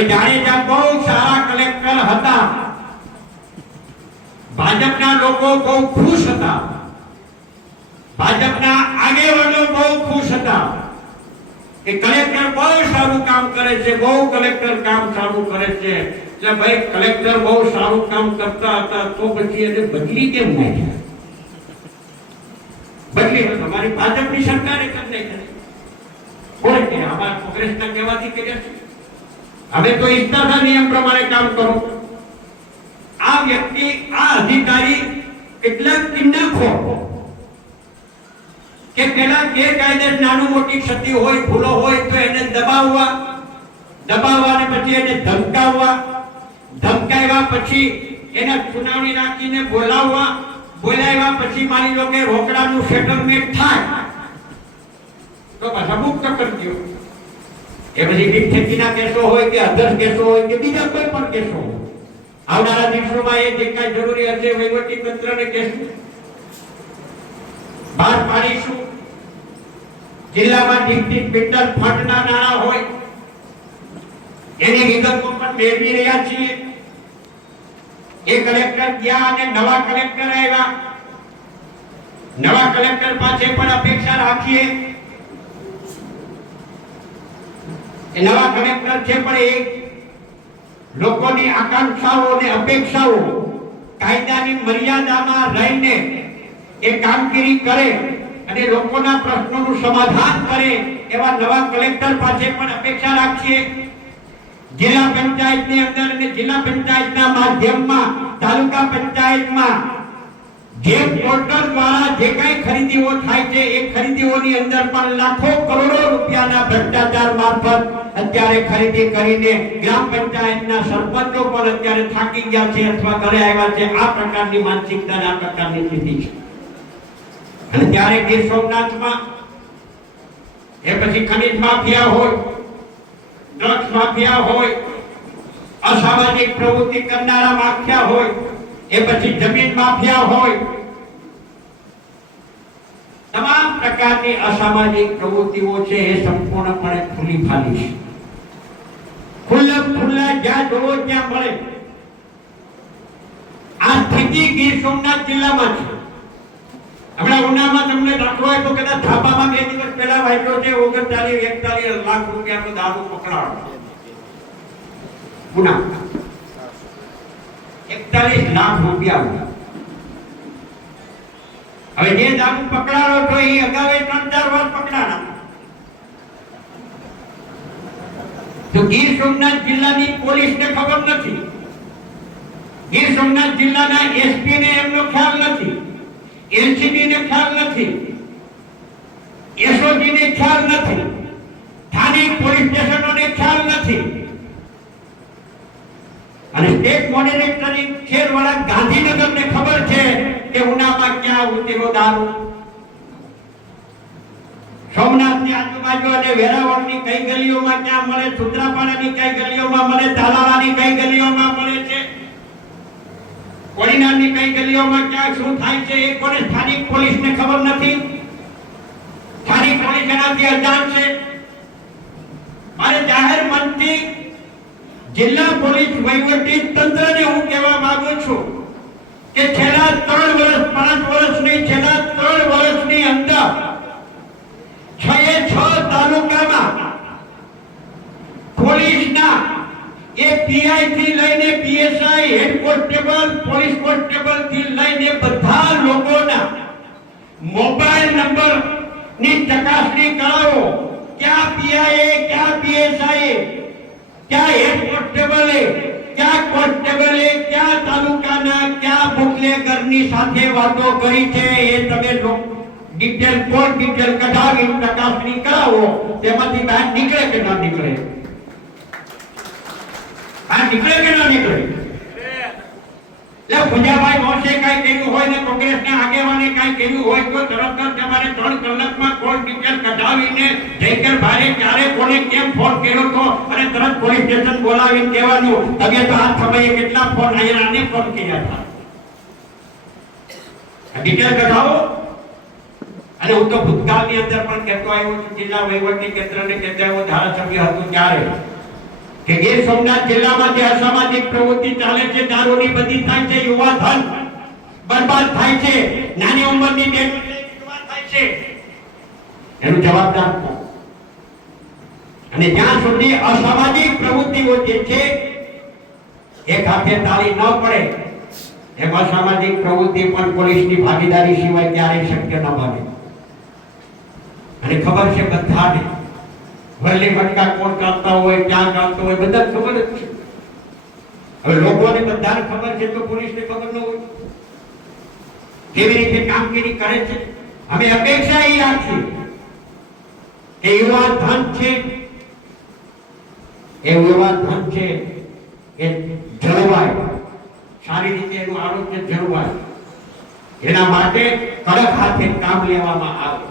હવે જાડેજા બહુ સારા કલેક્ટર હતા, ભાજપના લોકો બહુ ખુશ હતા, ભાજપના આગેવાનો બહુ ખુશ હતા કે કલેક્ટર બહુ સારું કામ કરે છે, બહુ કલેક્ટર કામ સારું કરે છે. એટલે ભાઈ કલેક્ટર બહુ સારું કામ કરતા હતા તો પછી એને બદલી કેમ નાખ્યા? બદલી તમારી ભાજપની સરકારે કરી નાખી. કોણ કે અમારા કોંગ્રેસના કહેવાથી કર્યા છે? હવે તો ઈચ્છતા નિયમ પ્રમાણે કામ કરો. આ વ્યક્તિ, આ અધિકારી કેટલાક કિન્નાખો કે પેલા ગેરકાયદે નાનું મોટી ક્ષતિ હોય, ભૂલો હોય તો એને દબાવવા ને પછી એને ધમકાવ્યા પછી એને સુનાવણી રાખીને બોલાવ્યા પછી માની લો કે રોકડાનું સેટલમેન્ટ થાય તો પાછા મુક્ત કરી દો. એ પછી ઠેકીના કેસો હોય કે અધર કેસો હોય કે બીજા કોઈ પણ કેસો હોય, આવનારા દિવસોમાં એ જે કાંઈ જરૂરી હશે વહીવટી તંત્રને કહેશું, બહાર પાડીશું. જિલ્લામાં ઠીક ક્વિન્ટલ ફંડના નાણાં હોય એની વિગતો પણ મેળવી રહ્યા છીએ. એ કલેક્ટર ગયા અને નવા કલેક્ટર આવ્યા. નવા કલેક્ટર પાસે પણ અપેક્ષા રાખીએ. એ નવા કલેક્ટર છે પણ એ લોકોની આકાંક્ષાઓ અને અપેક્ષાઓ કાયદાની મર્યાદામાં રહીને એ કામગીરી કરે અને લોકોના પ્રશ્નોનું સમાધાન કરે એવા નવા કલેક્ટર પાસે પણ અપેક્ષા રાખીએ. જિલ્લા પંચાયતની અંદર અને જિલ્લા પંચાયતના માધ્યમમાં તાલુકા પંચાયતમાં જે પોર્ટલ દ્વારા જે કાંઈ ખરીદીઓ થાય છે એ ખરીદીઓની અંદર પણ લાખો કરોડો રૂપિયાના ભ્રષ્ટાચાર મારફત અત્યારે ખરીદી કરીને ગ્રામ પંચાયતના સરપંચો પણ અત્યારે થાકી ગયા છે અથવા ઘરે આવ્યા છે. આ પ્રકારની માનસિકતા, આ પ્રકારની સ્થિતિ છે. અને ત્યારે ગીર સોમનાથમાં એ પછી ખનીજ માફિયા હોય, ડ્રગ્સ માફિયા હોય, અસામાજિક પ્રવૃત્તિ કરનારા માફિયા હોય, એ પછી જમીન માફિયા હોય, તમામ પ્રકારની અસામાજિક પ્રવૃત્તિઓ છે એ સંપૂર્ણપણે ખુલ્લી ફાલી છે. ખુલ્લા જ્યાં જોવો ત્યાં મળે. આ સ્થિતિ ગીર સોમનાથ જિલ્લામાં છે. હમણાં ઉનામાં તમને દાખલો હોય તો કદાચ થાપામાં 2 દિવસ પહેલા વાંચ્યો છે 39-41 લાખ રૂપિયાનો દારૂ પકડાયો. ઉના 41 લાખ રૂપિયા. હવે જે દારૂ પકડાયો તો એ અગાઉ 3-4 વાર પકડાણા. તો ગીર સોમનાથ જિલ્લાની પોલીસને ખબર નથી, ગીર સોમનાથ જિલ્લાના એસપી ને એમનો ખ્યાલ નથી, એલસીબી ને ખ્યાલ નથી, એસઓજી ને ખ્યાલ નથી, સ્થાનિક પોલીસ સ્ટેશનોને ખ્યાલ નથી. અને સ્ટેટ મોનિટરિંગ ખેરવાળા ગાંધીનગરને ખબર છે કે ઉનામાં ક્યાં ઉતર્યો દારૂ. સોમનાથની આજુબાજુ અને વેરાવળની કઈ ગલીઓમાં ક્યાં મળે, સુત્રાપાડાની કઈ ગલીઓમાં મળે, તાલાળાની કઈ ગલીઓમાં મળે છે, કોડીનારની કઈ ગલીઓમાં ક્યાં શું થાય છે એ કોને સ્થાનિક પોલીસને ખબર નથી. સ્થાનિક પોલીસ એનાથી અજાણ છે. મારે જાહેર મંત્રી જિલ્લા પોલીસ વહીવટી તંત્રને હું કહેવા માંગુ છું કે છેલ્લા 3 વર્ષ 5 વર્ષની છેલ્લા 3 વર્ષની અંદર 6 તાલુકામાં પોલીસના એ પીઆઈ થી લઈને PSI, head constable, police constable થી લઈને બધા લોકોના મોબાઈલ નંબર ની ચકાસણી કરાવો. ક્યાં પીઆઈ, ક્યાં પીએસઆઈ, ક્યાં હેડ કોન્સ્ટેબલે, ક્યાં કોન્સ્ટેબલે ક્યાં તાલુકાના ક્યાં બુકલેગરની સાથે વાતો કરી છે એ તમે ડિટેલ કોડ ડિટેલ કઢાવી ચકાસણી કરાવો. તેમાંથી બહાર નીકળે કે ના નીકળે, આ નીકળે કે ના નીકળે. એટલે પૂજાભાઈ મોસે કાઈ કર્યું હોય ને કોંગ્રેસના આગેવાને કાઈ કર્યું હોય તો તરત જ તમારે 3 કલાકમાં કોડ ડિટેલ કઢાવીને જયકર ભારે ક્યારે કોને કેમ ફોન કર્યો તો અને તરત પોલીસ સ્ટેશન બોલાવીને કહેવાનું તમે તો આ સમયે કેટલા ફોન આને ફોન કર્યા હતા. આ ડિટેલ કઢાવો. અને હું તો ભૂતકાળની અંદર પણ કહેતો આવ્યો છું, જિલ્લા વહીવટી કેન્દ્રને કહેતો આવ્યો ધારાસભ્ય હતો ત્યારે કે ગીર સોમનાથ જિલ્લામાં જે અસામાજિક પ્રવૃત્તિ ચાલે છે, દારૂની બધી થાય છે, યુવા ધન બરબાદ થાય છે, નાની ઉંમરની બેનો વિધવા થાય છે, એનું જવાબદાર કોણ? અને જ્યાં સુધી અસામાજિક પ્રવૃત્તિઓ જે છે એક હાથે તાળી ન પડે, એમ અસામાજિક પ્રવૃત્તિ પણ પોલીસની ભાગીદારી સિવાય ક્યારેય શક્ય ન બને. અને ખબર છે બધાને, વલ્લી મટકા કોણ કાપતા હોય, ક્યાં કાપતા હોય, બધા ખબર જ છે. હવે લોકોને બધાને ખબર છે તો પોલીસને ખબર ન હોય કેવી રીતે કામગીરી કરે છે. અમે અપેક્ષા એ રાખીએ કે યુવા ધન છે, એ યુવા ધન છે એ જળવાય, સારી રીતે એનું આરોગ્ય જળવાય, એના માટે કડક હાથે કામ લેવામાં આવે.